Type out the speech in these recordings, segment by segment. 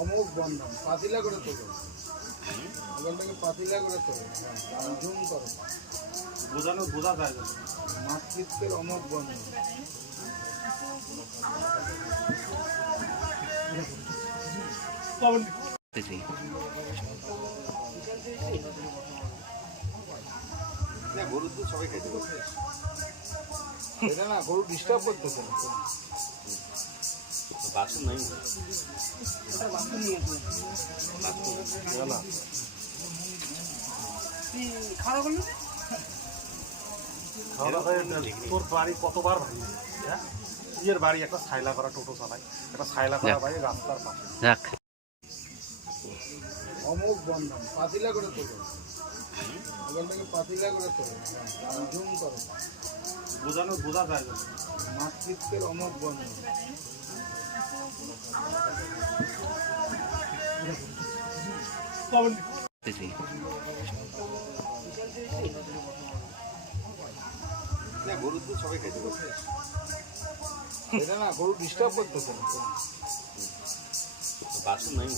অমুক বন্ধন পাতিলা করে তোলো। ওখান পাতিলা করে তোলো হ্যাঁ জুম করো। বোঝানো বোঝা যায় না। মাতৃত্বের অমুক বন্ধন। দেখতেছি গরুর দুধ সবাই খাইতে পারবে। এটা না গরু ডিস্টার্ব করতেছে না। বাসন নাই খাওয়া দাওয়া তোর বাড়ি কতবার ভাঙি হ্যাঁ? নিজের বাড়ি একটা ছাইলা করা টোটো চালাই একটা ছাইলা করা। বাড়ি রাস্তার পাশে। যাক। অমুক বন্ধন পাতিলা করে তোলো। পাতিলা করে তোলো। জুম করো। বোঝানো বোঝা যায় না। মাতৃত্বের অমুক বন্ধন। গরুর দুধ সবাই খাইতে পারবে এটা না গরু ডিস্টার্ব করতেছে না বাসন নাই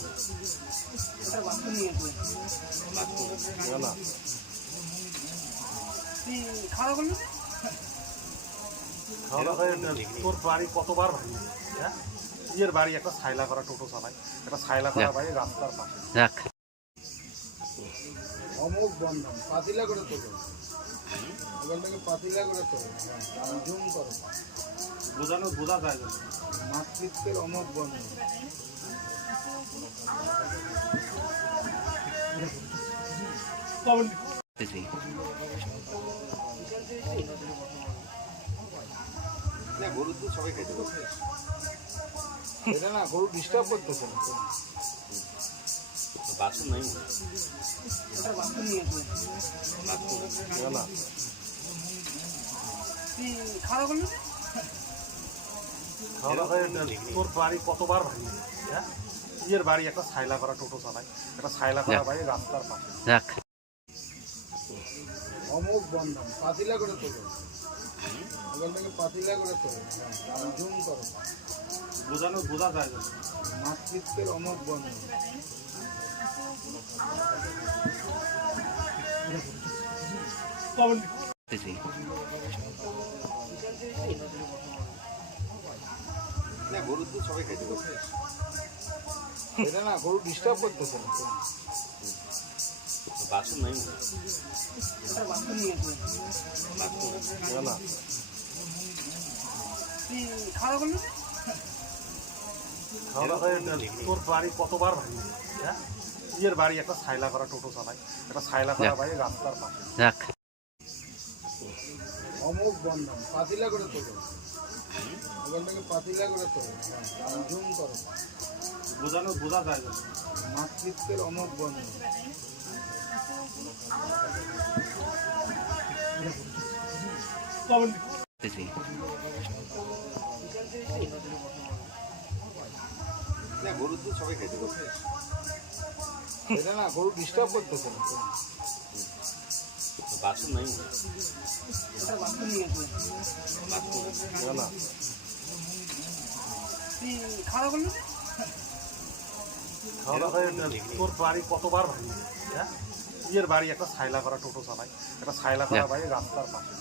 খাওয়া দাওয়া তোর বাড়ি কতবার ভাঙি হ্যাঁ? নিজের বাড়ি একটা ছাইলা করা টোটো চালাই একটা ছাইলা করা। বাড়ি রাস্তার পাশে। যাক। অমুক বন্ধন পাতিলা করে তোলো। পাতিলা করে তোলো। হ্যাঁ জুম করো। বোঝানো বোঝা যায় না। মাতৃত্বের অমুক বন্ধন। গরুর দুধ সবাই খাইতে পারবে। এটা না গরু ডিস্টার্ব করতেছে না। বাসন নাই না খাওয়া দাওয়া তোর বাড়ি কতবার ভাঙি? হ্যাঁ? নিজের বাড়ি একটা ছাইলা করা টোটো চালাই একটা ছাইলা করা। বাড়ি রাস্তার পাশে। যাক অমুক বন্ধন পাতিলা করে তোলো। ওখান থেকে পাতিলা করে তোলো জুম করো বোঝানো বোঝা যায় না। মাতৃত্বের অমুক দেখতেছি গরুর দুধ সবাই খাইতে পারবে। এটা না গরু ডিস্টার্ব করতেছে না। বাসন নাই না খাওয়া দাওয়া তোর বাড়ি কতবার ভাঙি? হ্যাঁ? নিজের বাড়ি একটা ছাইলা করা টোটো চালাই একটা ছাইলা করা। বাড়ি রাস্তার পাশে। অমুক বন্ধন পাতিলা করে তোলো। ওখান থেকে পাতিলা করে তোলো। জুম করো। বোঝানো বোঝা যায় না। মাতৃত্বের অমুক বন্ধন। গরুর দুধ সবাই গরু ডিস্টার্ব করতেছে না বাসন নাই না খাওয়া দাওয়া তোর বাড়ি কতবার ভাঙি হ্যাঁ নিজের বাড়ি একটা ছাইলা করা টোটো চালাই। একটা ছাইলা করা বাড়ি রাস্তার পাশে।